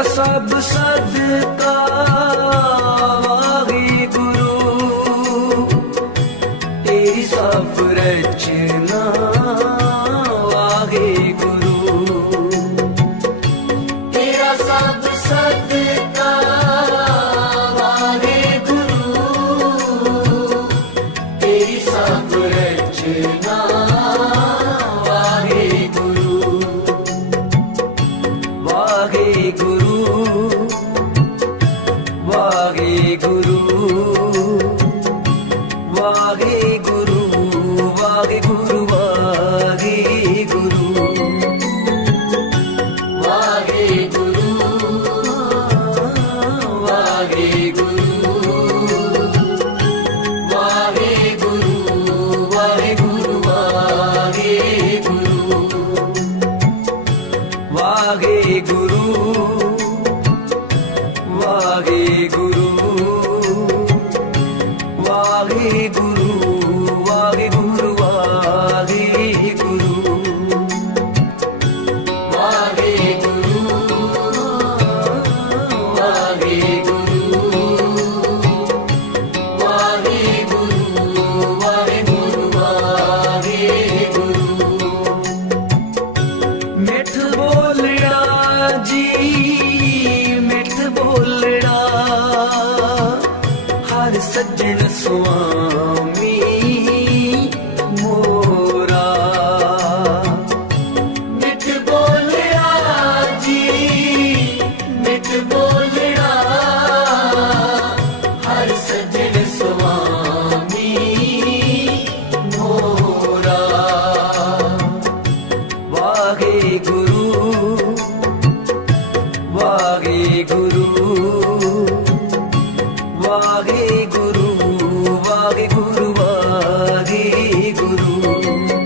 ਤੇਰਾ ਸਭ ਸਦਕਾ ਵਾਹਿਗੁਰੂ। ਤੇਰੀ ਸਭ ਰਚਨਾ ਵਾਗੇ ਗੁਰੂ ਵਾਗੇ ਸੱਜਣ ਸੁਆਮੀ ਮੋਰਾ। ਮਿੱਠ ਬੋਲਿਆ ਜੀ ਮਿੱਠ ਬੋਲੜਾ ਹਰ ਸੱਜਣ ਸੁਆਮੀ ਮੋਰਾ। ਵਾਹਿਗੁਰੂ Lord.